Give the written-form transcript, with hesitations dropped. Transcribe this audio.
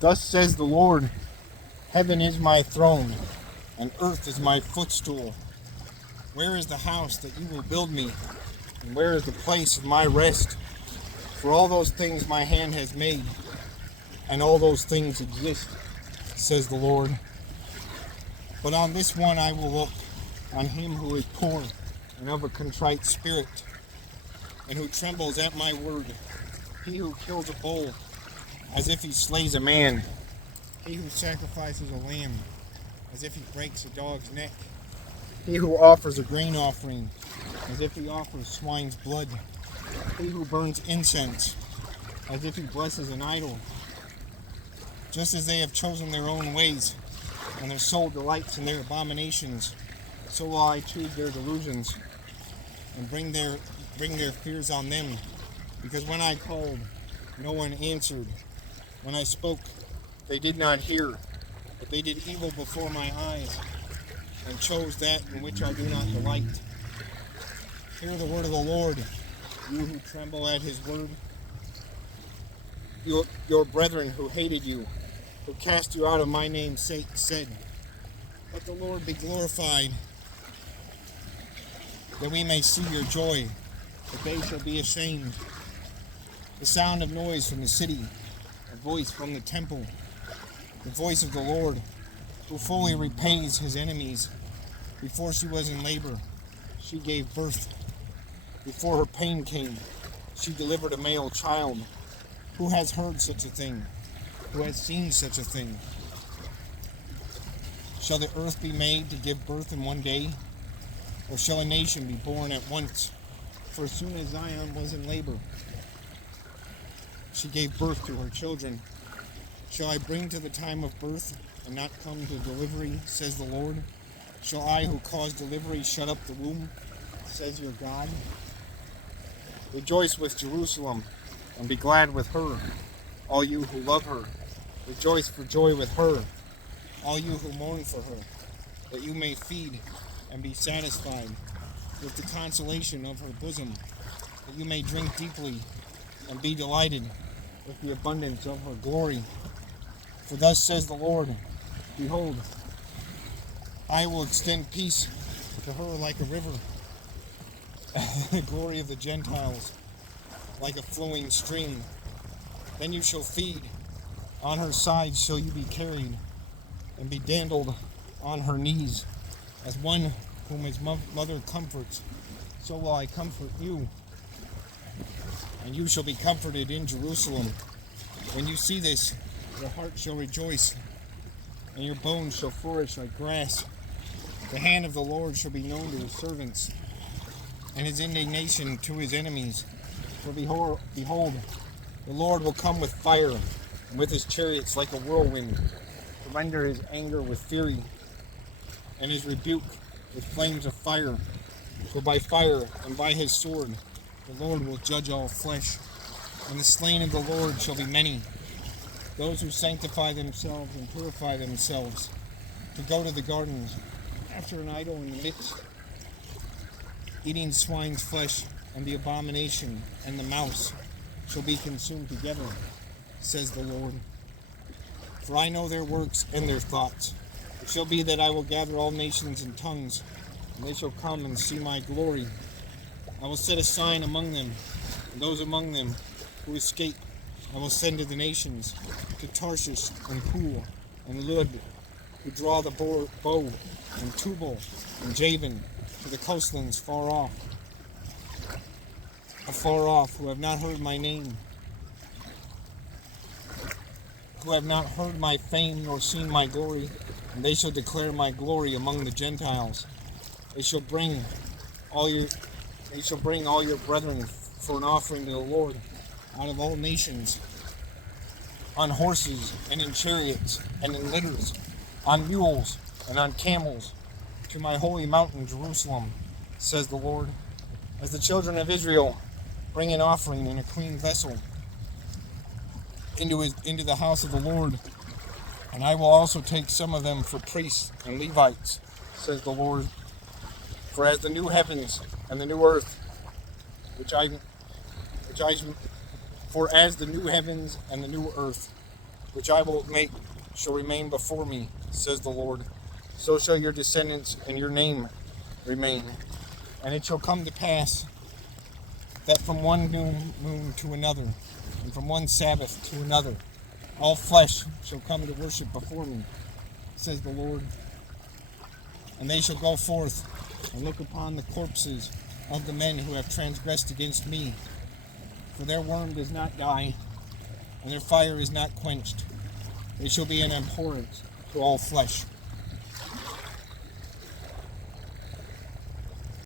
Thus says the Lord, heaven is my throne, and earth is my footstool. Where is the house that you will build me? And where is the place of my rest? For all those things my hand has made, and all those things exist, says the Lord. But on this one I will look, on him who is poor and of a contrite spirit, and who trembles at my word. He who kills a bull as if he slays a man, he who sacrifices a lamb as if he breaks a dog's neck, he who offers a grain offering as if he offers swine's blood, he who burns incense as if he blesses an idol. Just as they have chosen their own ways, and their soul delights in their abominations, so will I choose their delusions, and bring their fears on them. Because when I called, no one answered. When I spoke, they did not hear, but they did evil before my eyes, and chose that in which I do not delight. Hear the word of the Lord, you who tremble at his word. Your brethren who hated you, who cast you out of my name's sake, said, let the Lord be glorified, that we may see your joy, but they shall be ashamed. The sound of noise from the city, a voice from the temple, the voice of the Lord, who fully repays his enemies. Before she was in labor, she gave birth. Before her pain came, she delivered a male child. Who has heard such a thing? Who has seen such a thing? Shall the earth be made to give birth in one day? Or shall a nation be born at once? For as soon as Zion was in labor, she gave birth to her children. Shall I bring to the time of birth and not come to delivery, says the Lord? Shall I who cause delivery shut up the womb, says your God? Rejoice with Jerusalem, and be glad with her, all you who love her. Rejoice for joy with her, all you who mourn for her, that you may feed and be satisfied with the consolation of her bosom, that you may drink deeply and be delighted with the abundance of her glory. For thus says the Lord, behold, I will extend peace to her like a river, the glory of the Gentiles like a flowing stream. Then you shall feed, on her sides shall you be carried, and be dandled on her knees. As one whom his mother comforts, so will I comfort you, and you shall be comforted in Jerusalem. When you see this, your heart shall rejoice, and your bones shall flourish like grass. The hand of the Lord shall be known to his servants, and his indignation to his enemies. For behold, the Lord will come with fire, and with his chariots like a whirlwind, to render his anger with fury, and his rebuke with flames of fire. For by fire and by his sword the Lord will judge all flesh, and the slain of the Lord shall be many, those who sanctify themselves and purify themselves, to go to the gardens after an idol in the midst, eating swine's flesh, and the abomination and the mouse shall be consumed together, says the Lord. For I know their works and their thoughts. It shall be that I will gather all nations and tongues, and they shall come and see my glory. I will set a sign among them, and those among them who escape I will send to the nations, to Tarshish and Pool and Lud, who draw the bow, and Tubal and Javan, to the coastlands afar off, who have not heard my name, who have not heard my fame nor seen my glory, and they shall declare my glory among the Gentiles. They shall bring all your brethren for an offering to the Lord out of all nations, on horses and in chariots and in litters, on mules and on camels, to my holy mountain Jerusalem, says the Lord. As the children of Israel bring an offering in a clean vessel into the house of the Lord, and I will also take some of them for priests and Levites, says the Lord. For as the new heavens and the new earth, as the new heavens and the new earth, which I will make shall remain before me, says the Lord. So shall your descendants and your name remain. And it shall come to pass that from one new moon to another, and from one Sabbath to another, all flesh shall come to worship before me, says the Lord. And they shall go forth and look upon the corpses of the men who have transgressed against me. For their worm does not die, and their fire is not quenched. They shall be an abhorrence to all flesh.